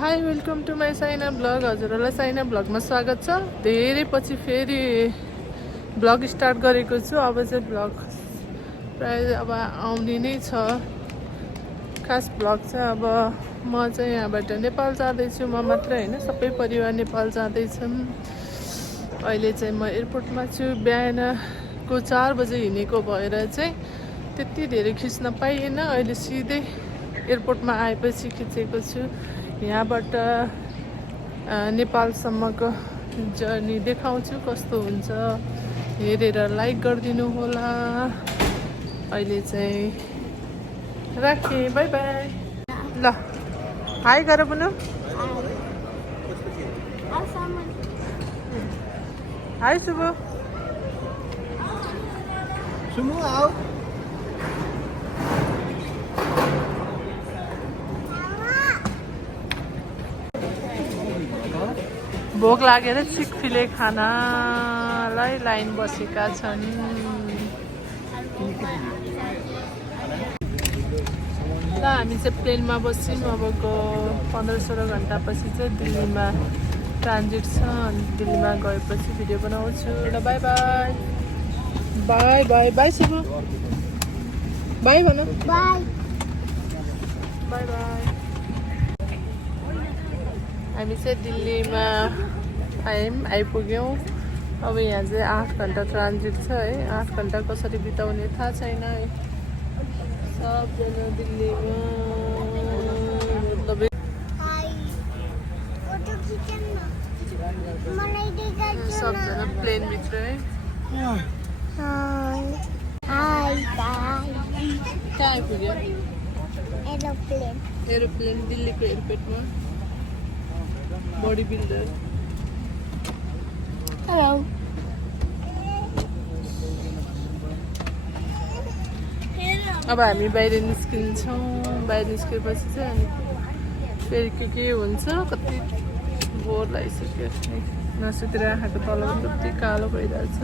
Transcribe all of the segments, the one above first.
High welcome to my Saina blog. हजुरहरूलाई साइना ब्लगमा स्वागत छ। धेरै पछि फेरि ब्लग स्टार्ट गरेको छु। अब चाहिँ ब्लग प्राय अब आउने नै छ। खास ब्लग चाहिँ अब म चाहिँ यहाँबाट नेपाल जाँदैछु। म मात्र होइन, सबै परिवार नेपाल जाँदैछन्। अहिले चाहिँ म एयरपोर्टमा छु। बिहानको 4 बजे हिँडेको भएर चाहिँ त्यति धेरै खिच्न पाइएन। अहिले सिधै एयरपोर्टमा आएपछि खिचेको छु। यहाँबाट नेपालसम्मको जर्नी देखाउँछु कस्तो हुन्छ, हेरेर लाइक गरिदिनु होला। अहिले चाहिँ राखेँ, बाई बाई। ल हाई गर बुनु। हाई शुभ। सुमु आओ। भोक लागेर चिकफिले खानालाई लाइन बसेका छन्। ल हामी चाहिँ प्लेनमा बस्यौँ। अबको 15-16 घन्टापछि चाहिँ दिल्लीमा ट्रान्जिट छ। अनि दिल्लीमा गएपछि भिडियो बनाउँछु। ल by by. By by by शुभ। बाई भन। By by by. हामी चाहिँ दिल्लीमा आइपुग्यौँ। अब यहाँ चाहिँ 8 घन्टा ट्रान्जिट छ है। 8 घन्टा कसरी बिताउने थाहा छैन है। सबजना दिल्लीमा मतलब सबजना प्लेनभित्र है। कहाँ आइपुग्यो? एरोप्लेन दिल्लीको एयरपोर्टमा। Body builder. हेलो। अब हामी बाहिर निस्किन्छौँ। बाहिर निस्केपछि चाहिँ अनि फेरि के हुन्छ। कति बोर लागिसक्यो। नसुतेर आँखाको तलको कति कालो भइरहेछ।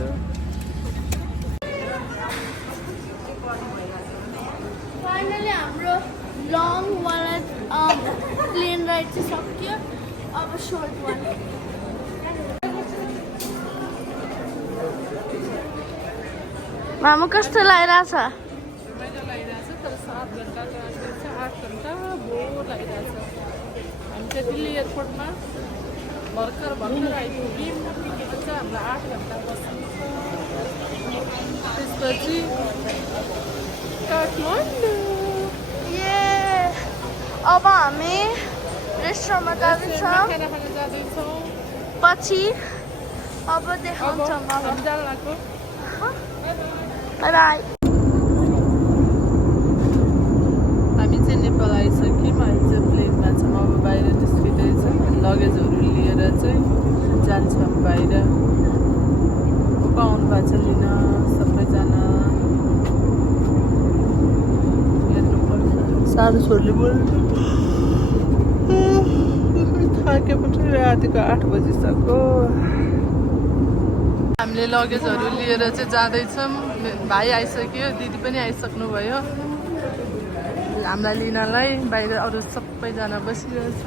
फाइनली हाम्रो लङ वाला प्लेन राइड चाहिँ सक्यो। अब शॉर्ट वान। मामु कस्तो लागिरहेछ? मजा लागिरहेछ, तर 7 घन्टा ट्रान्जिट छ। 8 घन्टा बोर लागिरहेछ। हामी चाहिँ दिल्ली एयरपोर्टमा भर्खर आइपुग्यौँ। अझ हाम्रो 8 घन्टा बस्नु छ। त्यसपछि काठमाडौँ। अब हामी रेस्टुरेन्टमा जाँदैछौँ। खाना खान जाँदैछौँ। पछि अब देखाउँछौँ। हामी जान लाग्यो। By by. हामी चाहिँ नेपाल आइसक्यौँ। अहिले चाहिँ प्लेनमा छौँ। अब बाहिर निस्किँदैछ। लगेजहरू लिएर चाहिँ जान्छौँ बाहिर। पाउनु भएको छ लिन सबैजना। हेर्नुपर्छ। सानो छोरीले बोल्नु थाकेपछि रातिको 8 बजिसक्यो। हामीले लगेजहरू लिएर चाहिँ जाँदैछौँ। भाइ आइसक्यो, दिदी पनि आइसक्नु भयो हामीलाई लिनलाई। बाहिर अरू सबैजना बसिरहेछ।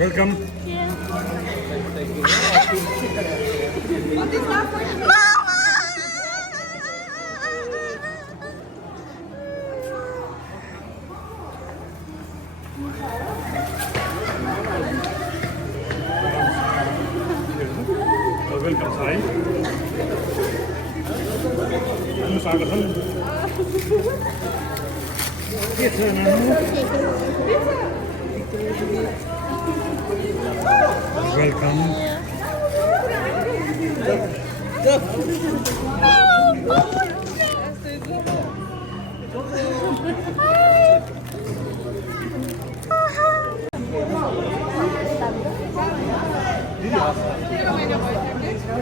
Welcome. Welcome, Sai. स्वागतम। के छ नाम? वेलकम। 13 महिना भइसक्यो।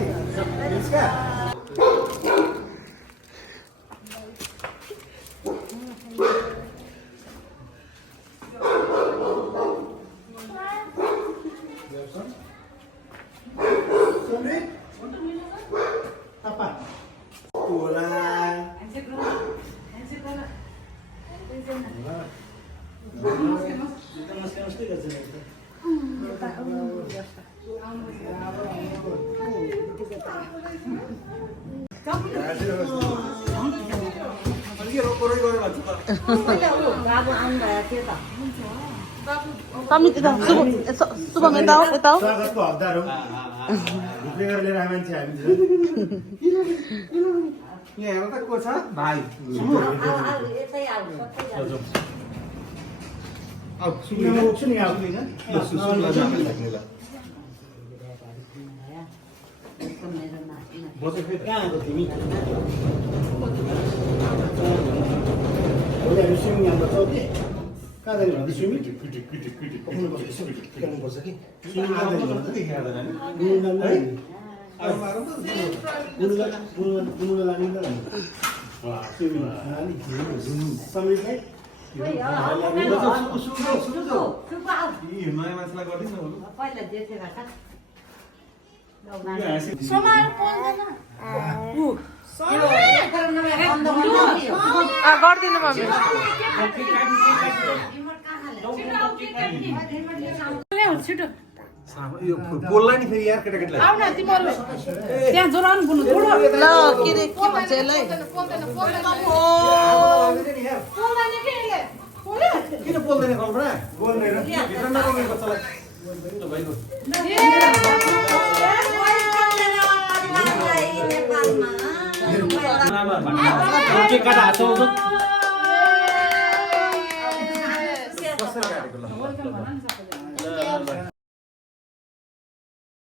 Kami kita subang tahu. स्वागतको हकदार हो ढुक्रे गरेर लिएर आए मान्छे हामी यहाँ हेर त को छ भाइ अब सुन्नमा उठ्छु नि अब म चाहिँ फेरि कहाँ आएको तिमी भोलि हामी स्विमिङ हाम्रो छ कि कहाँ जाने भन्दा स्विमिङ गर्नुपर्छ कि स्विमिङ समीरलाई नयाँ मान्छेलाई गरिदिनु समाएर पोल्दैन गरिदिनु मम्मी। यो बोल्ला नि फेरि यार केटाकेटीलाई आउ न तिमीहरू त्यहाँ जोराउनु बोल्नु ल के रे के भन्छ यसलाई किन बोल्दैन कल्पना बोल्दैन भित्र नबोल्ने बच्चालाई भाइको के काटा हात चलाउँछ कसरी काटेको ल